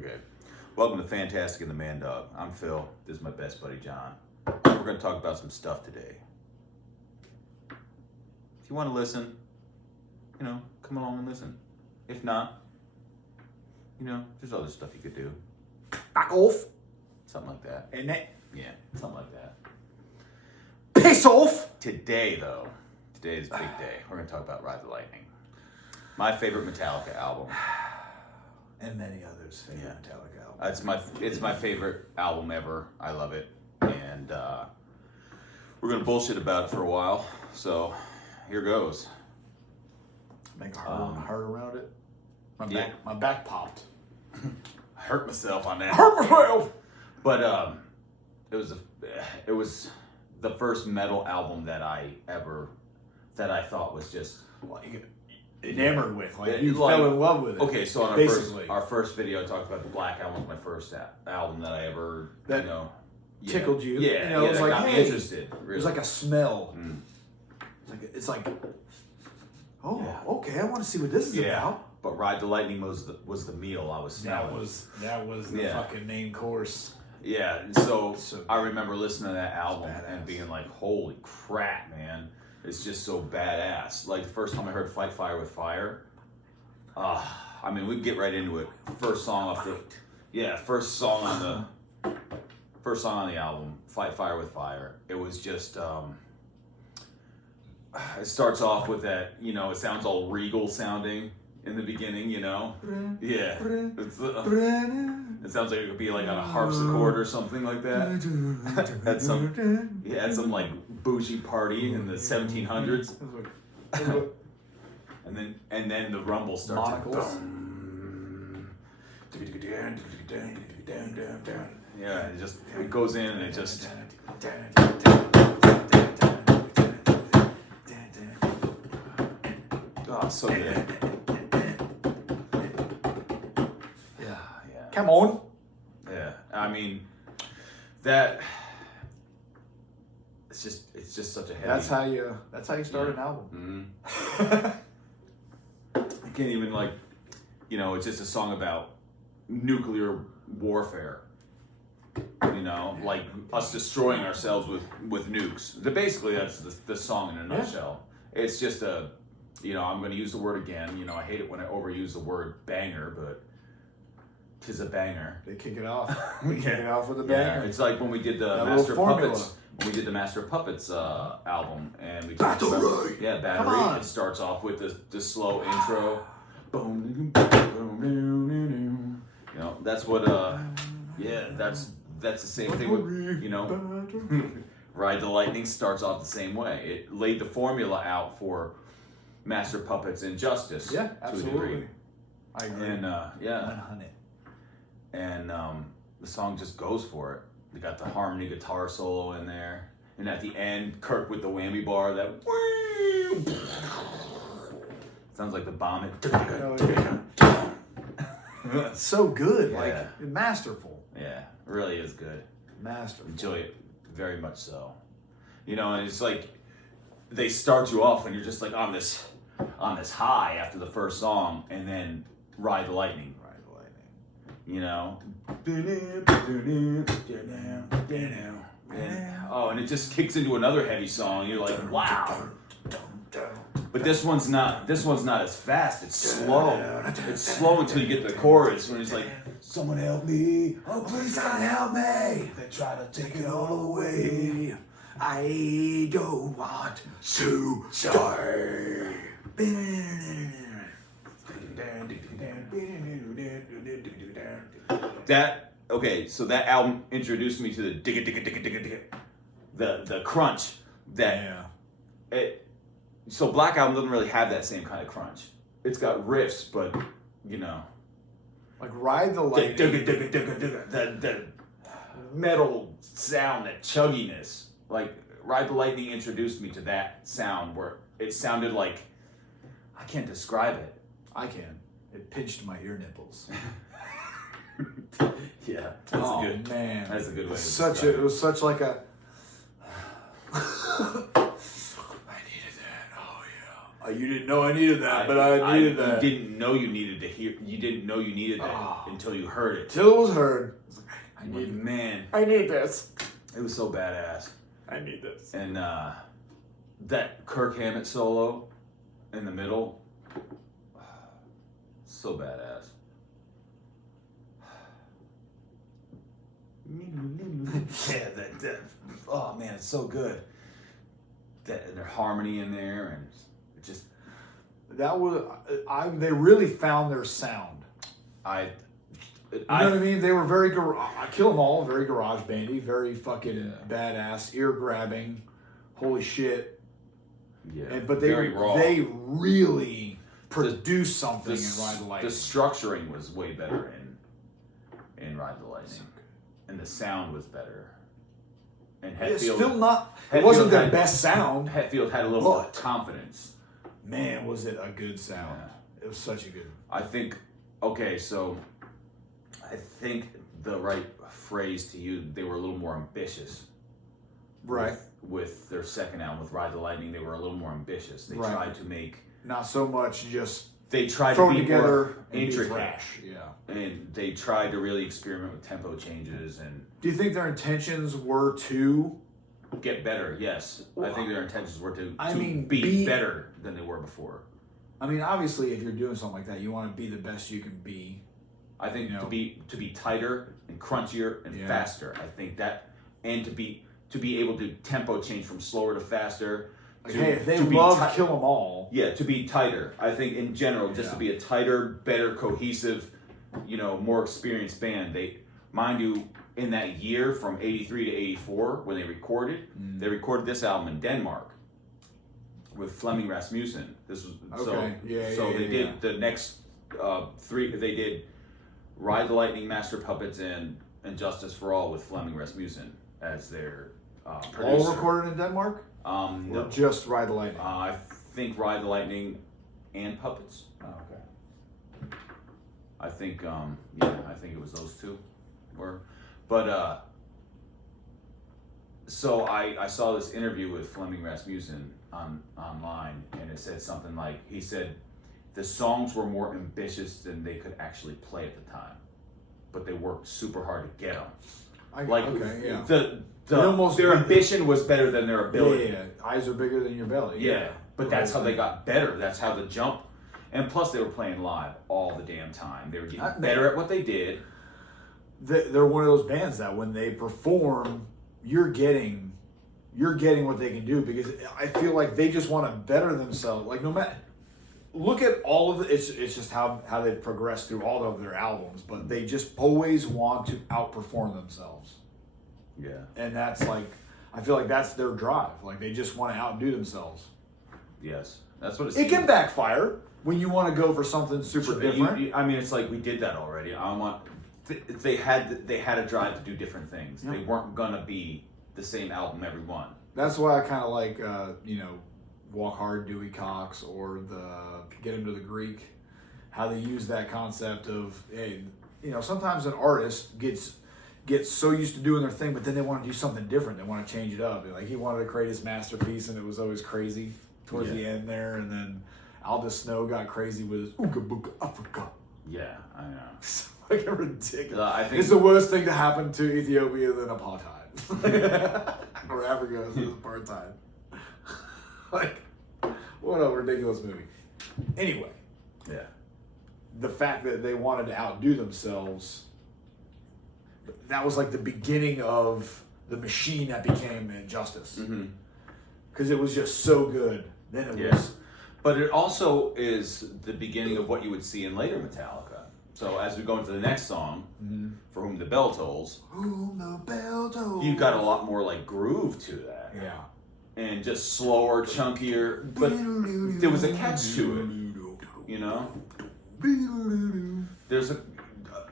Okay. Welcome to Fantastic and the Mandog. I'm Phil. This is my best buddy, John. We're going to talk about some stuff today. If you want to listen, come along and listen. If not, there's other stuff you could do. Back off. Something like that. Isn't it? Yeah, something like that. Piss off. Today is a big day. We're going to talk about Ride the Lightning. My favorite Metallica album. And many others' favorite Metallica album. It's my favorite album ever. I love it. And we're going to bullshit about it for a while. So here goes. Make a heart around it. My back popped. I hurt myself on that. Hurt myself. But it was the first metal album that I thought was just Enamored with, you fell in love with it. Okay, so on our first video, I talked about the Black Album was my first album that I ever tickled you. Yeah, it was like, got me interested. Really. It was like a smell. It's like, okay, I want to see what this is about. But Ride the Lightning was the meal I was smelling. That was the fucking main course. Yeah, and so I remember listening to that album and being like, holy crap, man. It's just so badass. Like the first time I heard Fight Fire with Fire, we can get right into it. First song on the album, Fight Fire with Fire. It was just, it starts off with that, it sounds all regal sounding in the beginning, Yeah. It sounds like it could be like on a harpsichord or something like that. At some like bougie party in the 1700s. and then the rumble starts. Yeah, it goes in and it just. Oh, so good. Come on. Yeah, that. It's just such a heavy. That's how you start an album. Mm-hmm. You can't even it's just a song about nuclear warfare. Like us destroying ourselves with nukes. Basically, that's the song in a nutshell. It's just I'm going to use the word again. I hate it when I overuse the word banger, but. 'Tis a banger. They kick it off. We kick it off with a banger. It's like when we did the Master of Puppets. When we did the Master of Puppets album, and we talked about Battery. It starts off with the slow intro. Boom, boom, that's what. That's the same thing with Ride the Lightning starts off the same way. It laid the formula out for Master of Puppets and Justice. Yeah, absolutely. I agree. And 100. And the song just goes for it. They got the harmony guitar solo in there. And at the end, Kirk with the whammy bar, that sounds like the bomb. So good. Masterful. Yeah, it really is good. Masterful. Enjoy it very much so. And it's like they start you off and you're just like on this high after the first song, and then Ride the Lightning. And it just kicks into another heavy song. You're like, wow. But this one's not as fast. It's slow. It's slow until you get the chorus when it's like, someone help me. Oh, please God help me. They try to take it all away. I don't want to die. So that album introduced me to the digga digga digga digga digga, the crunch so Black Album doesn't really have that same kind of crunch. It's got riffs, but like Ride the Lightning, the metal sound, that chugginess. Like Ride the Lightning introduced me to that sound where it sounded like, I can't describe it. I can. It pinched my ear nipples. Yeah. Man. That's a good way. It was such like a. I needed that. Oh yeah. you didn't know I needed that, but I needed that. You didn't know you needed to hear. You didn't know you needed that until you heard it. Till it was heard. I need Man, I need this. it was so badass. I need this. And that Kirk Hammett solo in the middle, so badass. Yeah, that. Oh man, it's so good. That their harmony in there, and it just. That was they really found their sound. You know what I mean? They were very I kill them all, very garage bandy, very fucking badass, ear grabbing, holy shit. Yeah, but they really produced something in Ride the Lightning. The structuring was way better in Ride the Lightning, and the sound was better. And Hetfield, it's still not. It wasn't their best sound. Hetfield had a little more confidence. Man, was it a good sound? Yeah. It was such a good. I think. Okay, so. I think the right phrase to use, they were a little more ambitious. Right. With their second album, with Ride the Lightning, they were a little more ambitious. They tried to make... Not so much just... They tried to be together more and intricate. Thrash. Yeah. And they tried to really experiment with tempo changes and... Do you think their intentions were to... Get better, yes. I think their intentions were to be better than they were before. I mean, obviously, if you're doing something like that, you want to be the best you can be. I think to be tighter and crunchier and faster. I think that, and to be able to tempo change from slower to faster. Like, hey, if they love Kill 'Em All. Yeah, to be tighter. I think in general, just to be a tighter, better, cohesive, more experienced band. Mind you, in that year from '83 to '84, when they recorded this album in Denmark with Flemming Rasmussen. This was they did the next three. They did Ride the Lightning, Master Puppets, and Justice for All with Flemming Rasmussen as their producer. All recorded in Denmark? No. Or just Ride the Lightning? I think Ride the Lightning and Puppets. Oh, okay. I think it was those two were. But so I saw this interview with Flemming Rasmussen online, and it said something like, he said the songs were more ambitious than they could actually play at the time, but they worked super hard to get them. Their ambition was better than their ability. Yeah. Eyes are bigger than your belly. Yeah. But that's how they got better. That's how the jump. And plus, they were playing live all the damn time. They were getting better at what they did. They're one of those bands that when they perform, you're getting what they can do, because I feel like they just want to better themselves. Like, no matter. Look at all of it. It's just how they've progressed through all of their albums, but they just always want to outperform themselves. Yeah. And that's like, I feel like that's their drive. Like, they just want to outdo themselves. Yes. That's what it can backfire when you want to go for something super different. It's like we did that already. They had a drive to do different things. Yeah. They weren't gonna be the same album every one. That's why I kind of like, Walk Hard, Dewey Cox, or the Get Him to the Greek, how they use that concept of, hey, sometimes an artist gets so used to doing their thing, but then they want to do something different. They want to change it up. Like, he wanted to create his masterpiece, and it was always crazy towards the end there. And then Aldous Snow got crazy with his Ooga Booga Africa. Yeah, I know. It's fucking ridiculous. I think it's the worst thing to happen to Ethiopia than apartheid. Or Africa is apartheid. Like, what a ridiculous movie. Anyway. Yeah. The fact that they wanted to outdo themselves, that was like the beginning of the machine that became Injustice. Because it was just so good. Then it was. But it also is the beginning of what you would see in later Metallica. So as we go into the next song, For Whom the Bell Tolls, you got a lot more like groove to that. Yeah. And just slower, chunkier, but there was a catch to it, There's a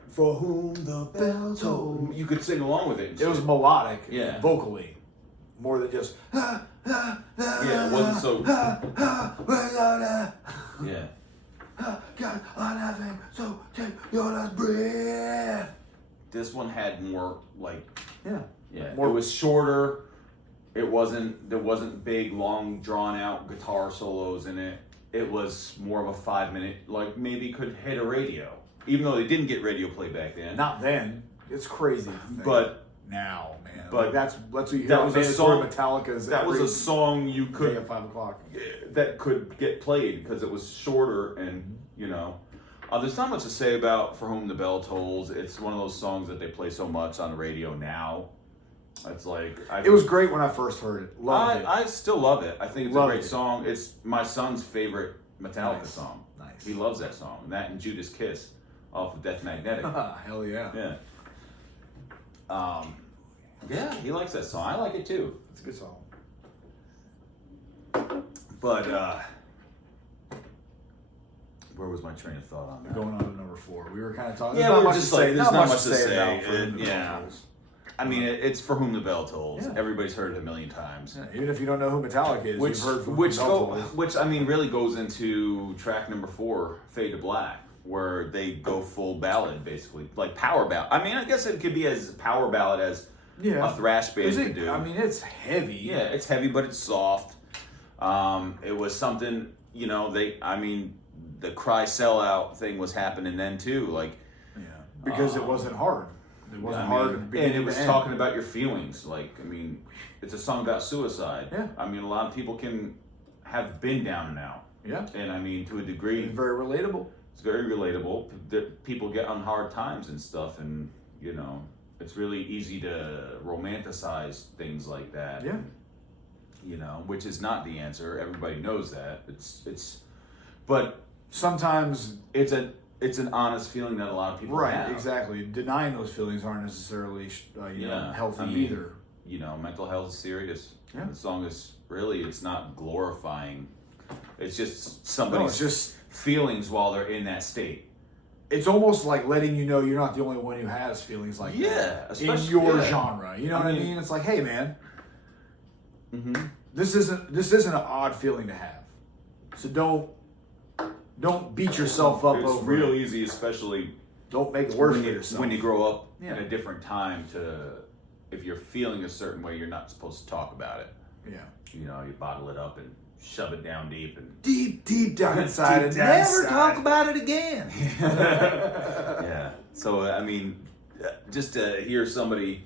For Whom the Bell Tolls. You could sing along with it. It was melodic, vocally, more than just. It wasn't so. Yeah. God, I'm having, so take your last breath. This one had more like. Yeah. More. It was shorter. There wasn't big, long, drawn out guitar solos in it. it was more of a 5-minute, like maybe could hit a radio, even though they didn't get radio play back then. Not then. It's crazy. But now, man. But like that's what you hear. that was a song. Metallica's. That was a song you could at 5 o'clock. that could get played because it was shorter and there's not much to say about For Whom the Bell Tolls. It's one of those songs that they play so much on the radio now. It's like it was great when I first heard it. Loved it. I still love it. I think it's Loved a great it. song. It's my son's favorite Metallica Nice. song. Nice. He loves that song. That and Judas Kiss off of Death Magnetic. Hell yeah. Yeah. Yeah, he likes that song. I like it too. It's a good song. But where was my train of thought on that? Going on to number 4. We were kind of talking. Yeah, there's we not were much just to say. like, there's not much to about say. For Whom the Bell Yeah. Tolls. I mean, it's For Whom the Bell Tolls. Yeah. Everybody's heard it a million times. Yeah, even if you don't know who Metallica is, Which, you've heard For Whom the Bell Tolls. which I mean, really goes into track number 4, Fade to Black, where they go full ballad, basically, like power ballad. I mean, I guess it could be as power ballad as a thrash band could do. I mean, it's heavy. Yeah, it's heavy, but it's soft. It was something, the cry sellout thing was happening then too, like. Yeah, because it wasn't hard. It wasn't hard. And it was talking about your feelings. Like, I mean, it's a song about suicide. Yeah. I mean, a lot of people can have been down and out. Yeah. And I mean, to a degree, It's very relatable. it's very relatable. People get on hard times and stuff, and it's really easy to romanticize things like that. Yeah. Which is not the answer. Everybody knows that. But Sometimes it's an honest feeling that a lot of people have. exactly. Denying those feelings aren't necessarily healthy either. Mental health is serious. Yeah. The song is really, it's not glorifying. It's just No, somebody's it's just feelings while they're in that state. it's almost like letting you know you're not the only one who has feelings like Yeah, that in especially- your yeah. genre. You know what I mean? It's like, hey man, Mm-hmm. this isn't an odd feeling to have. So don't beat yourself up It's over real it. easy, especially Don't make it worse when for you, yourself. when you grow up Yeah. in a different time. If you're feeling a certain way, you're not supposed to talk about it. Yeah. You bottle it up and shove it down deep and Deep down inside, and down never inside. talk about it again. yeah. So I mean, just to hear somebody,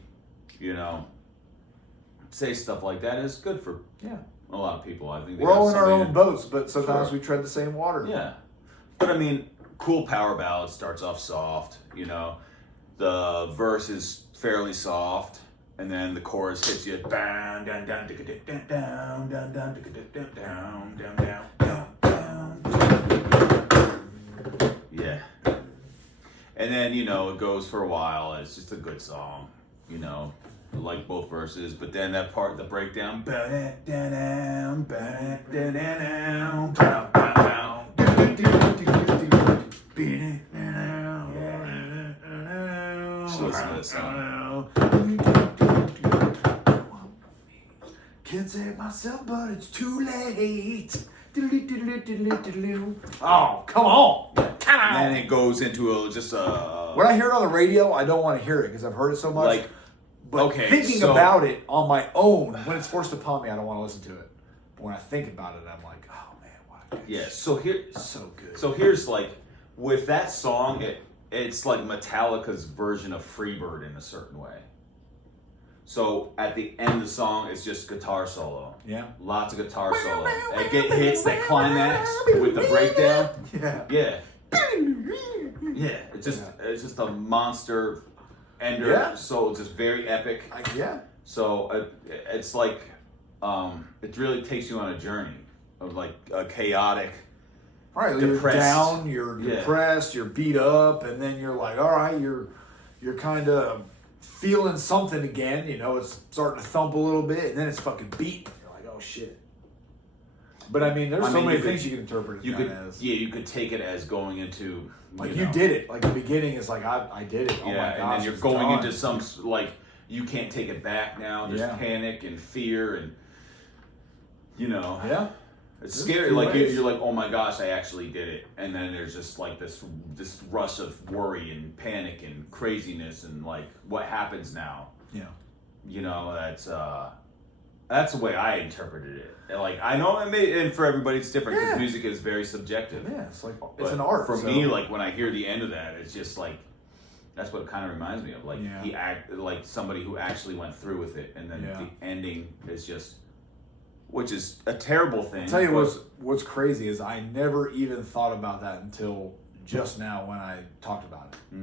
say stuff like that is good for Yeah. a lot of people. I think they We're have all in our somebody own boats, but sometimes Sure. we tread the same water. Yeah, but I mean, cool power ballad starts off soft. The verse is fairly soft, and then the chorus hits you down, down, down, down, down, down, down, down, down, down, down, down. Yeah. And then, it goes for a while. It's just a good song, I like both verses. But then that part, the breakdown. Just listen to this song. Can't save myself, but it's too late. Oh, come on. Come on. And then it goes into When I hear it on the radio, I don't want to hear it because I've heard it so much. like, but okay, thinking so- about it on my own, when it's forced upon me, I don't want to listen to it. But when I think about it, I'm like, oh man, wow. yeah. So here, So good. So here's like, with that song, it's like Metallica's version of Freebird in a certain way. So at the end of the song, it's just guitar solo. Yeah. Lots of guitar solo. It hits that climax with the breakdown. Yeah. Yeah. It's just a monster ender. Yeah. So it's just very epic. Yeah. So it's like, it really takes you on a journey of like a chaotic. All right, Depressed. you're down, you're Yeah. depressed, you're beat up, and then you're like, all right, you're kind of feeling something again. It's starting to thump a little bit, and then it's fucking beat. You're like, oh shit. But I mean, there's so many things you can interpret it as. Yeah, you could take it as going into Like you did it. Like the beginning is like I did it. Oh yeah, my gosh, and then you're it's going done. into some like you can't take it back now. There's Yeah. panic and fear and Yeah. it's There's scary. two Like ways. you're like, oh my gosh, I actually did it, and then there's just like this rush of worry and panic and craziness and like what happens now. Yeah. That's That's the way I interpreted it. And like I know, and for everybody it's different because music is very subjective. Yeah, it's like it's an art. For me, like when I hear the end of that, it's just like that's what it kind of reminds me of. Like he act like somebody who actually went through with it, and then the ending is just, which is a terrible thing. I'll tell you what's crazy is I never even thought about that until just now when I talked about it.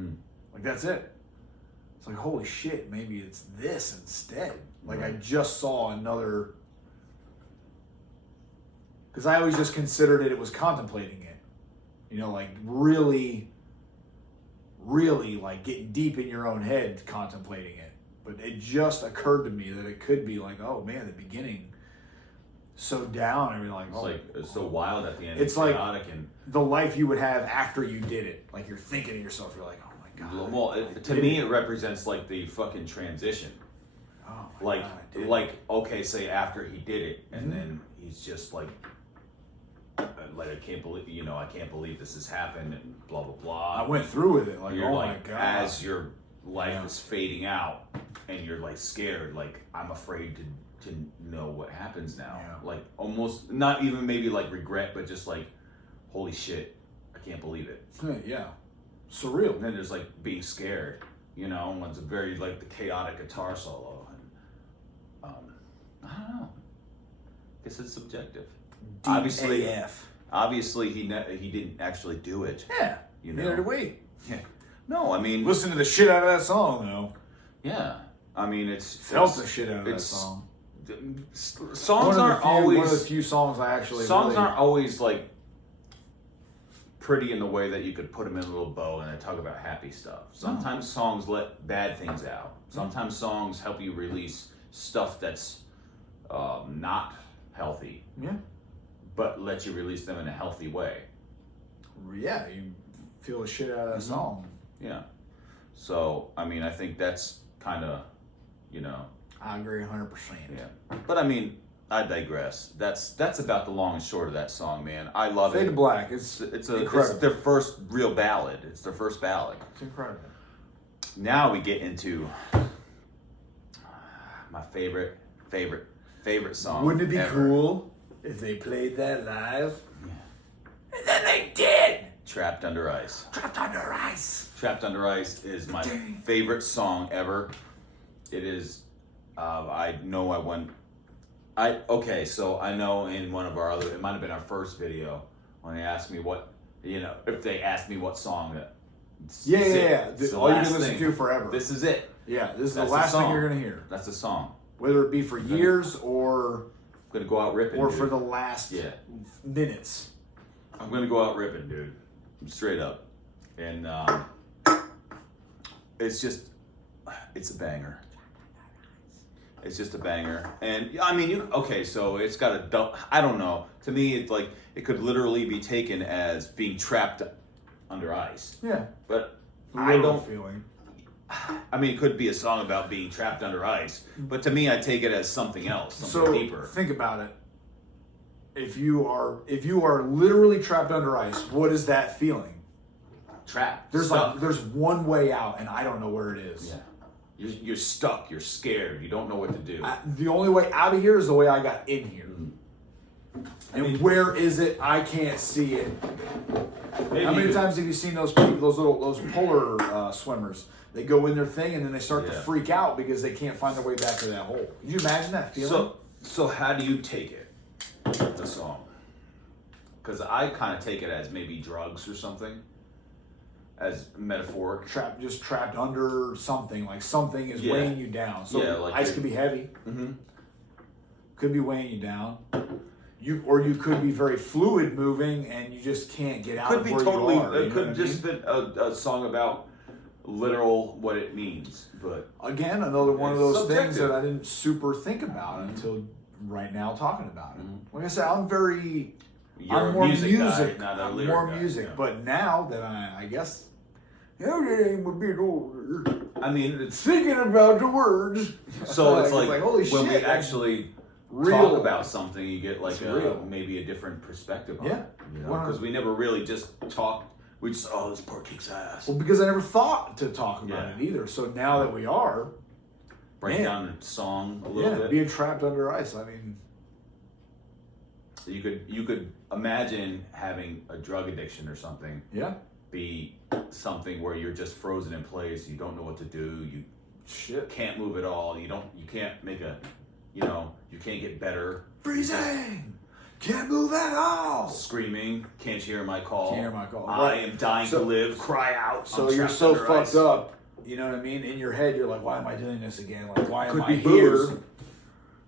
Like that's it. It's like holy shit, maybe it's this instead. Like I just saw another. Because I always just considered it was contemplating it. You know, like really like getting deep in your own head contemplating it. But it just occurred to me that it could be like, oh man, the beginning so down and you're like, oh, it's so wild at the end. It's like and the life you would have after you did it. Like you're thinking to yourself, you're like, oh my god. Well, to me, it represents like the fucking transition. Oh my god, like okay, say after he did it, and then he's just like I can't believe this has happened, and blah blah blah. I went through with it, like you're oh like, my god. As your life is fading out, and you're like scared, like I'm afraid to know what happens now. Yeah. Like almost not even maybe like regret, but just like holy shit, I can't believe it. Yeah, surreal. And then there's like being scared, and it's a very like the chaotic guitar solo, and I don't know. I guess it's subjective. Deep Obviously, he didn't actually do it. Yeah, neither did we. Yeah. No, I mean, listen to the shit out of that song though. Yeah, I mean felt the shit out of that song. Songs aren't always one of the few songs I actually. Songs aren't always like pretty in the way that you could put them in a little bow and then talk about happy stuff. Sometimes songs let bad things out. Sometimes songs help you release stuff that's not healthy. Yeah. But let you release them in a healthy way. Yeah, you feel the shit out of that song. Yeah. So, I mean, I think that's kind of, I agree 100%. Yeah. But I mean, I digress. That's about the long and short of that song, man. I love Fade it. to Black. It's their first real ballad. It's their first ballad. It's incredible. Now we get into my favorite song. Wouldn't it be ever. cool if they played that live? Yeah. And then they did! Trapped Under Ice. Trapped Under Ice. Trapped Under Ice is my favorite song ever. It is, so I know in one of our other, it might have been our first video, when they asked me if they asked me what song that. Yeah. All you can listen to forever. This is it. Yeah, this is the last thing you're going to hear. That's the song. Whether it be for years or... I'm going to go out ripping, or for the last minutes. I'm going to go out ripping, dude. Straight up. And it's a banger. It's just a banger. And I mean, so it's got I don't know. To me, it's like, it could literally be taken as being trapped under ice. Yeah. But I don't feeling. I mean, it could be a song about being trapped under ice. But to me, I take it as something else, something deeper. Think about it. If you are literally trapped under ice, what is that feeling? Trapped. There's stuck. there's one way out, and I don't know where it is. Yeah. You're stuck. You're scared. You don't know what to do. The only way out of here is the way I got in here. And where is it? I can't see it. How many times have you seen those people, those polar swimmers? They go in their thing and then they start to freak out because they can't find their way back to that hole. Can you imagine that feeling? So how do you take it, the song? Because I kind of take it as maybe drugs or something, as metaphoric. Just trapped under something, like something is weighing you down. So ice could be heavy. Mm-hmm. Could be weighing you down. You could be very fluid moving and you just can't get out of where you are. It could just be a song about literal what it means, but again, another one of those things that I didn't super think about until right now talking about it. Like I said, I'm more music guy, not a I'm more music, but now that I guess I'm a bit older. I mean, it's thinking about the words. So it's like holy when shit, we actually talk about something, you get like maybe a different perspective on it. Because we never really just talked. We just, this part kicks ass. Well, because I never thought to talk about it either. So now that we are, break down the song a little bit. Being trapped under ice. I mean, you could imagine having a drug addiction or something. Yeah. Be something where you're just frozen in place. You don't know what to do. You can't move at all. You can't make a, you can't get better. Freezing. Can't move at all. Screaming. Can't you hear my call? Can't hear my call. I am dying to live. Cry out. So you're so fucked up. You know what I mean? In your head, you're like, why am I doing this again? Like, why am I here?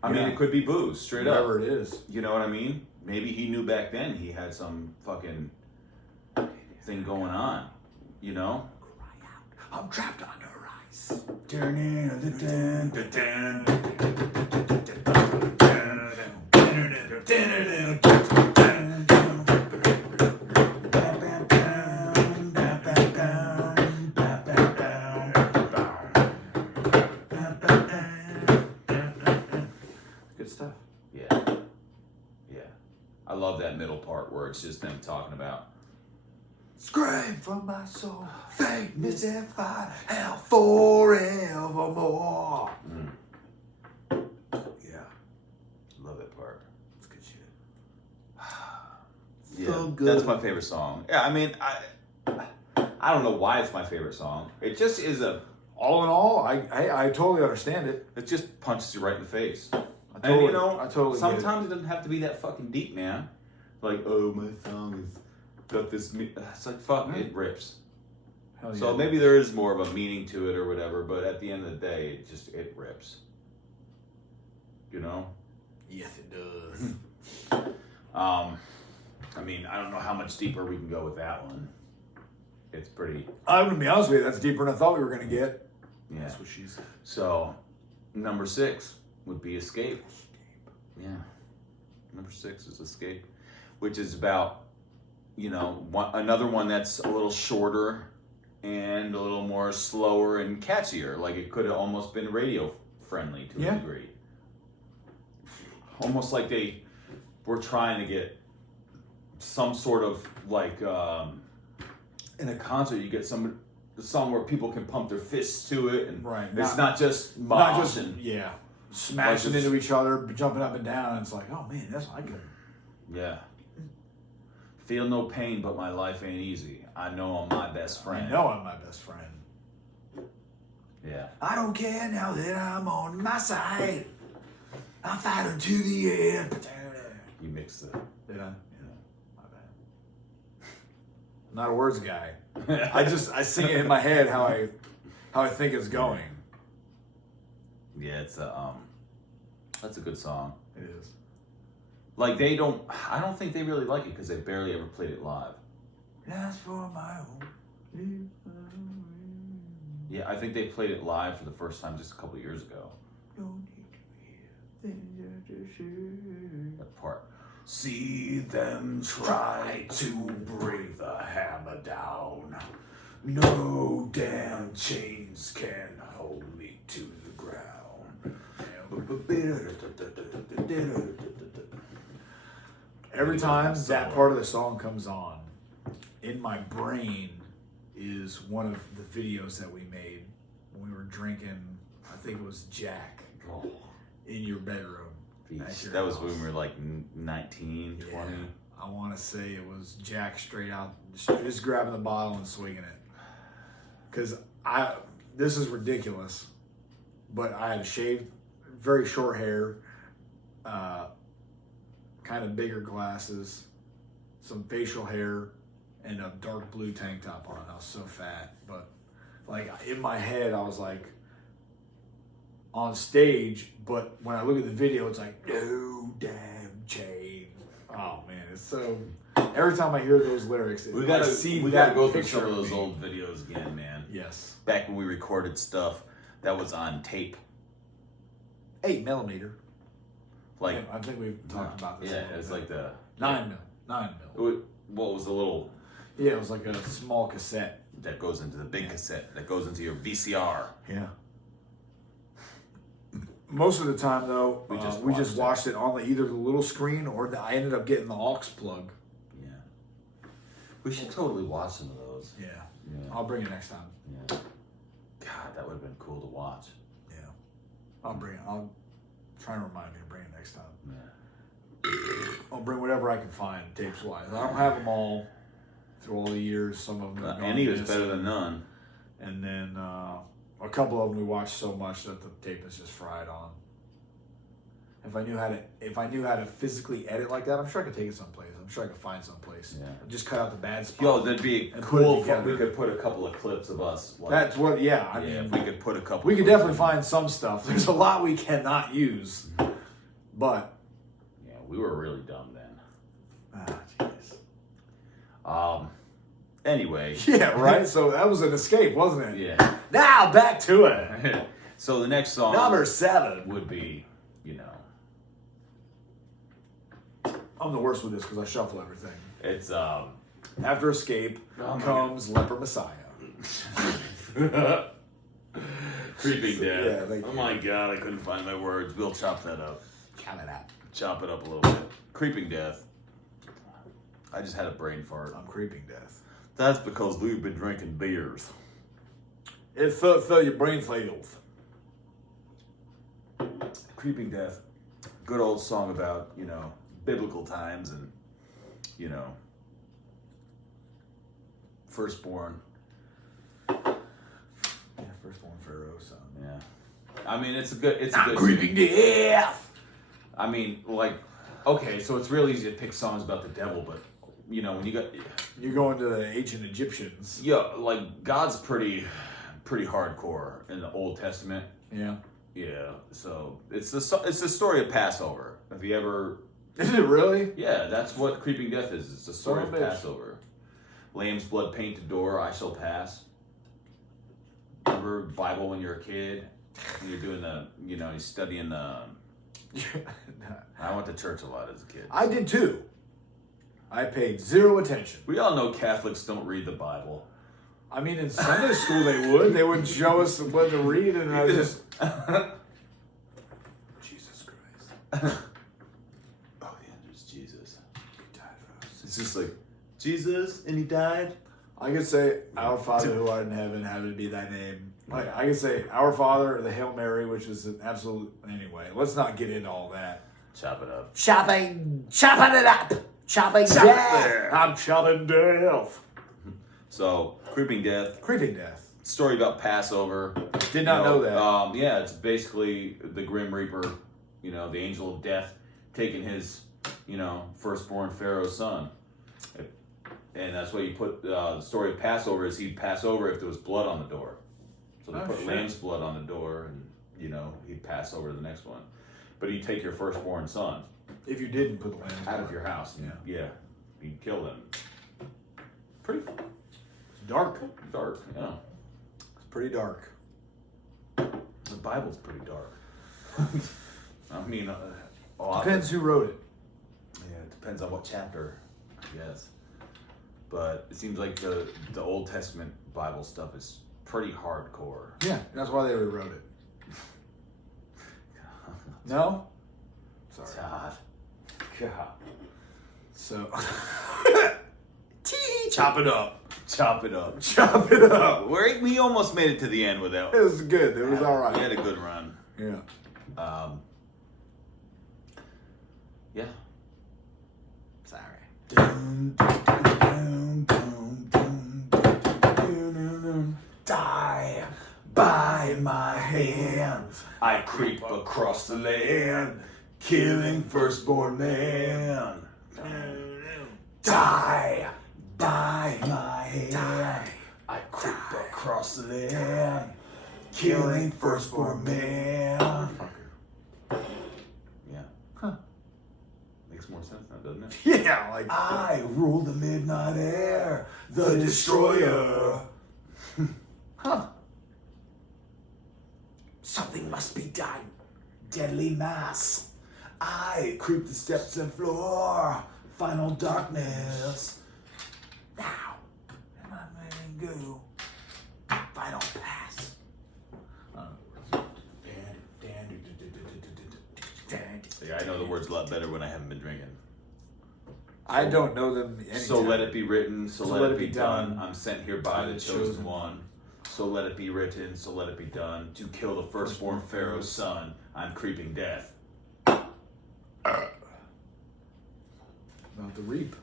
I mean, it could be booze, straight up. Whatever it is. You know what I mean? Maybe he knew back then he had some fucking thing going on. You know? Cry out. I'm trapped under ice. Good stuff. Yeah. I love that middle part where it's just them talking about scream from my soul, fake mystified, hell forevermore. Yeah. Love that part. It's good shit. Yeah, So good. That's my favorite song. Yeah, I mean, I don't know why it's my favorite song. It just is all in all, I totally understand it. It just punches you right in the face. I totally sometimes it doesn't have to be that fucking deep, man. Like, oh, my song has got this. It's like, fuck, it rips. Hell so yeah. maybe there is more of a meaning to it or whatever, but at the end of the day, it rips. You know? Yes, it does. I mean, I don't know how much deeper we can go with that one. It's pretty. I'm gonna be honest with you, that's deeper than I thought we were gonna get. Yeah. That's what she said. So, number 6 would be Escape. Yeah. Number 6 is Escape, which is about, another one that's a little shorter and a little more slower and catchier. Like it could have almost been radio friendly to a degree. Almost like they were trying to get some sort of like in a concert you get the song where people can pump their fists to it and it's not just smashing into each other, jumping up and down. And it's like, oh man, that's like it. Yeah. Feel no pain, but my life ain't easy. I know I'm my best friend. I know I'm my best friend. Yeah. I don't care now that I'm on my side. I'll fight her to the end. You mixed it. Did I? Yeah. My bad. I'm not a words guy. I sing it in my head how I think it's going. Yeah, it's that's a good song. It is. Like I don't think they really like it because they barely ever played it live. That's for my own. Yeah, I think they played it live for the first time just a couple of years ago. That part. See them try to bring the hammer down. No damn chains can hold me to the ground. Every time that part of the song comes on, in my brain is one of the videos that we made when we were drinking, I think it was Jack, in your bedroom. That was when we were like 19, 20. Yeah, I want to say it was Jack straight out, just grabbing the bottle and swinging it. Because this is ridiculous, but I had shaved, very short hair, kind of bigger glasses, some facial hair, and a dark blue tank top on. I was so fat, but like in my head, I was like on stage, but when I look at the video, it's like, no damn chain. Oh man, it's so. Every time I hear those lyrics, we gotta go through some of those old videos again, man. Yes. Back when we recorded stuff that was on tape. 8mm. Like I think we've talked about this. Yeah, it's like the 9mm. What was the little? Yeah, it was like a small cassette that goes into the big cassette that goes into your VCR. Yeah. Most of the time, though, we just watched it on either the little screen or I ended up getting the aux plug. Yeah. We should totally watch some of those. Yeah. I'll bring it next time. Yeah. God, that would have been cool to watch. Yeah. I'll bring it. I'll try and remind me to bring it next time. Yeah. I'll bring whatever I can find tapes wise. I don't have them all through all the years. Some of them have gone Any is missing. better than none. And then a couple of them we watched so much that the tape is just fried on. If I knew how to physically edit like that, I'm sure I could take it someplace. I'm sure I could find someplace. Yeah. Just cut out the bad spots. Yo, that'd be And cool put it if we together. could put a couple of clips of us. Like, That's what. Yeah, I mean, if we could put a couple. we could clips definitely find some stuff. There's a lot we cannot use, but Yeah, we were really dumb then. jeez. Anyway. Yeah, right. So that was an escape, wasn't it? Yeah. Now back to it. So the next song Number 7 would be, you know, I'm the worst with this because I shuffle everything. it's After escape Oh my comes Leper Messiah. Creeping Death. Yeah, thank oh you. my god, I couldn't find my words. We'll chop that up. Count it out. Chop it up a little bit. Creeping Death. I just had a brain fart. I'm creeping death. That's because we've been drinking beers. It felt your brain fails. Creeping Death. Good old song about, you know, biblical times and, you know, firstborn. Yeah, firstborn Pharaoh son. Yeah. I mean, it's a good Creeping death. I mean, like, okay, so it's real easy to pick songs about the devil, but, you know, when you got, You go into the ancient Egyptians. yeah, like, God's pretty hardcore in the Old Testament. Yeah. Yeah, so it's the story of Passover. Have you ever? Is it really? Yeah, that's what Creeping Death is. It's the story Son of of a bitch. Passover. Lamb's blood paint the door, I shall pass. Remember Bible when you're a kid? When you're doing you're studying the. I went to church a lot as a kid. I did too. I paid zero attention. We all know Catholics don't read the Bible. I mean, in Sunday school they would. They would show us what to read, and I was just. Jesus Christ. Oh, the end is Jesus. He died for us. It's just like, Jesus, and he died? I could say, Our Father who art in heaven, hallowed be thy name. Like, I could say, Our Father, or the Hail Mary, which was an absolute. Anyway, let's not get into all that. Chop it up. Chopping it up. Chopping death. I'm chopping death. So, Creeping Death. Creeping death. Story about Passover. Did not know that. Yeah, it's basically the Grim Reaper, the angel of death, taking his, firstborn Pharaoh's son. And that's why you put the story of Passover is he'd pass over if there was blood on the door. So they put lamb's blood on the door and, he'd pass over to the next one. But he'd take your firstborn son If you didn't put the lamb's out blood. of your house. Yeah. He'd kill them. Pretty It's dark. dark, yeah. It's pretty dark. The Bible's pretty dark. I mean, Depends who wrote it. Yeah, it depends on what chapter, I guess. But it seems like the Old Testament Bible stuff is pretty hardcore. Yeah, that's why they rewrote it. No? Sorry. God. So. Chop it up. Chop it up. Chop it up. We almost made it to the end without. It was good. It was all right. We had a good run. Yeah. Yeah. Sorry. Die by my hands. I creep across the land, killing firstborn man. Die by my hands. I creep across the land, killing firstborn man. Yeah. Huh. Makes more sense now, doesn't it? Yeah, like I rule the midnight air, the destroyer. huh. Something must be done. Deadly mass. I creep the steps and floor. Final darkness. Now, am I letting go? Final pass. Yeah, I know the words a lot better when I haven't been drinking. I don't know them anytime. So let it be written, so let it be done. I'm sent here by the chosen one. So let it be written, so let it be done. To kill the firstborn Pharaoh's son, I'm creeping death. About the reap.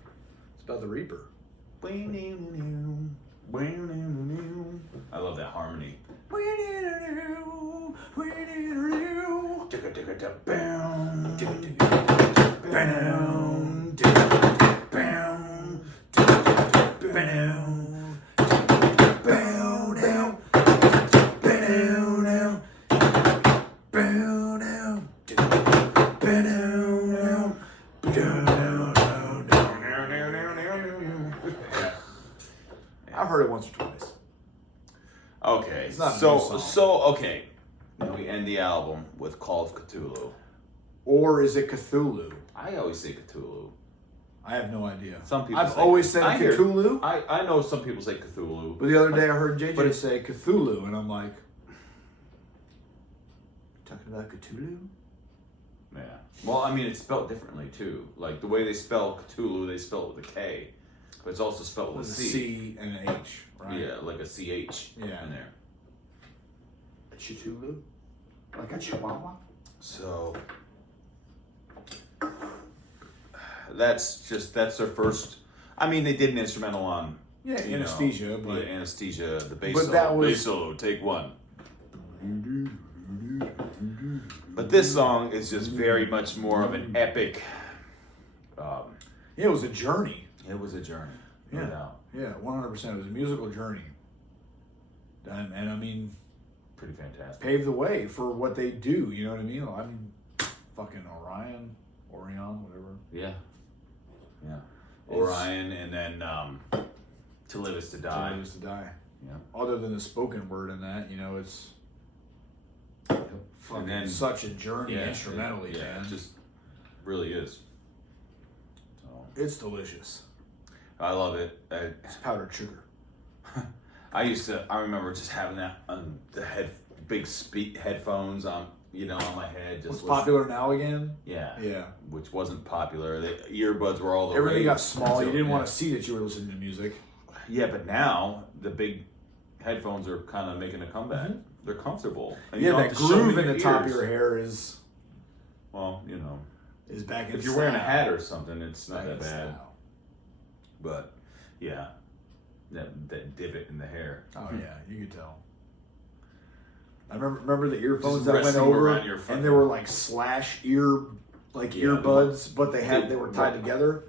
It's about the reaper. I love that harmony. I've heard it once or twice. Okay, It's not a new song. so okay. Now we end the album with Call of Cthulhu. Or is it Cthulhu? I always say Cthulhu. I have no idea. Some people I've say always said I hear- Cthulhu. I know some people say Cthulhu. But the other day I heard But JJ it- say Cthulhu, and I'm like, talking about Cthulhu? Yeah. Well, I mean, it's spelled differently too. Like the way they spell Cthulhu, they spell it with a K, but it's also spelled with a With a C. C and an H, right? Yeah, like a CH Yeah. in there. Cthulhu? Like a chihuahua? So that's their first. I mean, they did an instrumental on. Yeah, you know, Anesthesia, but yeah, Anesthesia, the bass But solo. that was- Bass solo, take one. But this song is just very much more of an epic. yeah, it was a journey. It was a journey, no Yeah. doubt. Yeah, 100%. It was a musical journey. And I mean, Pretty fantastic. paved the way for what they do, you know what I mean? I mean, fucking Orion, whatever. Yeah. Yeah. It's- Orion, and then To Live Is to Die. To Live Is to Die. Yeah. Other than the spoken word in that, you know, it's fucking then- such a journey Yeah, instrumentally, yeah, man. it just really is. So It's delicious. I love it. It's powdered sugar. I remember just having that on the headphones on, on my head. Just What's listen- popular now again? Yeah. Yeah. Which wasn't popular. The earbuds were all the Everything rage. got small. You So, didn't yeah. want to see that you were listening to music. Yeah, but now the big headphones are kind of making a comeback. They're comfortable. And you Yeah, don't that have to shove groove it in the your top of ears. your hair is Well, back in if you're wearing a style. hat or something, it's not Back that in bad. style. But yeah, that divot in the hair. Oh yeah, you could tell. I remember the earphones Just that went resting over, around your and fucking- they were like slash ear, like Yeah, earbuds, but they were tied together,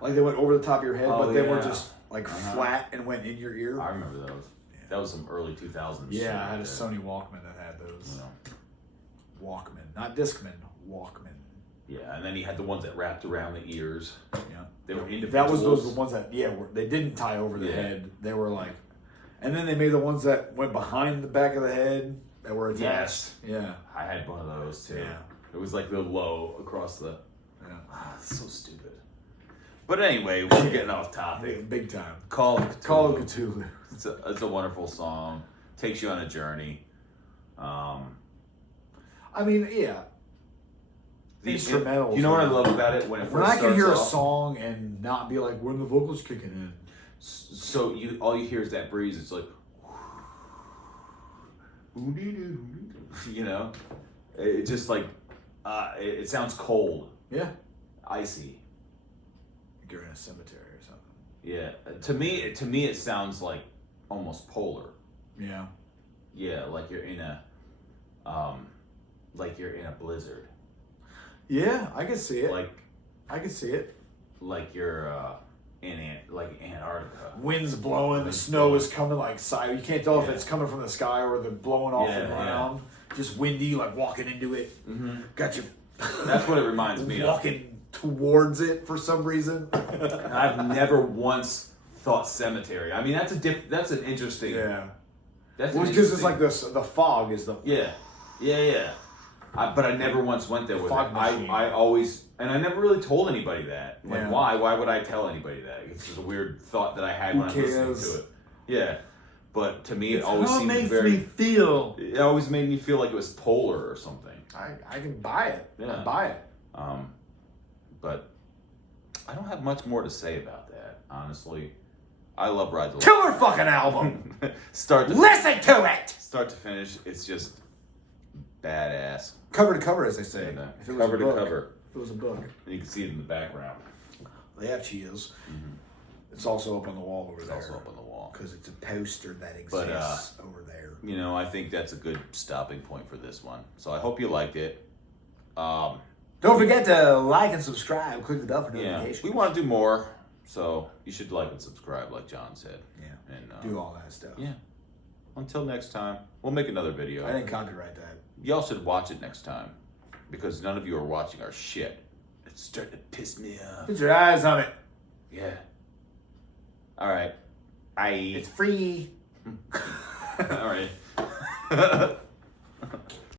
like they went over the top of your head, Oh, but they were yeah. just like Uh-huh. flat and went in your ear. I remember those. That was some early 2000s. shit Yeah, I had a right there. Sony Walkman that had those. You know. Walkman, not Discman, Walkman. Yeah, and then he had the ones that wrapped around the ears. Yeah, They were that was individuals. those the ones that they didn't tie over the Yeah. head. They were like, and then they made the ones that went behind the back of the head that were attached. Yes. Yeah, I had one of those too. Yeah. It was like the low across the. yeah. It's so stupid. But anyway, we're getting off topic. Big time. Call of Cthulhu. Call of Cthulhu. It's a wonderful song. Takes you on a journey. I mean, yeah. Instrumentals. You know what I man. love about it when it first When I can starts hear a off? song and not be like, when the vocals kicking in. So all you hear is that breeze. It's like, it just like it sounds cold, Yeah. icy. Like you're in a cemetery or something. Yeah, to me it sounds like almost polar. Yeah. Yeah, like you're in a blizzard. Yeah, I can see it. Like I can see it. you're in Antarctica. Wind's blowing, the Wind's snow blowing. is coming like side. You can't tell if Yeah. it's coming from the sky or they're blowing off Yeah, the ground. Just windy, like walking into it. Mm-hmm. Got you. That's what it reminds me of. Walking towards it for some reason. And I've never once thought cemetery. I mean, that's an interesting. Yeah. That's Well, an because it's interesting- like the fog is the. Yeah. But I never once went there with Fog it. machine. I always, and I never really told anybody that. Like, Yeah. why? Why would I tell anybody that? It's just a weird thought that I had when I was listening cares? to it. Yeah. But to me, it It's always how it seemed makes very. me feel. It always made me feel like it was polar or something. I can buy it. Yeah. I buy it. But I don't have much more to say about that, honestly. I love Ride the Lightning. Killer fucking album. Listen to it. Start to finish, it's just badass. Cover to cover, as they say. Yeah, If it was cover a to book. cover. If it was a book. And you can see it in the background. Yeah, she is. It's also up on the wall over It's there. also up on the wall. Because it's a poster that exists But, over there. You know, I think that's a good stopping point for this one. So I hope you liked it. Don't forget to like and subscribe. Click the bell for Yeah, notifications. we want to do more, so you should like and subscribe, like John said. Yeah. And Do all that stuff. yeah. Until next time, we'll make another video. I didn't copyright that. Y'all should watch it next time, because none of you are watching our shit. It's starting to piss me off. Put your eyes on it. Yeah. All right. It's free. All right.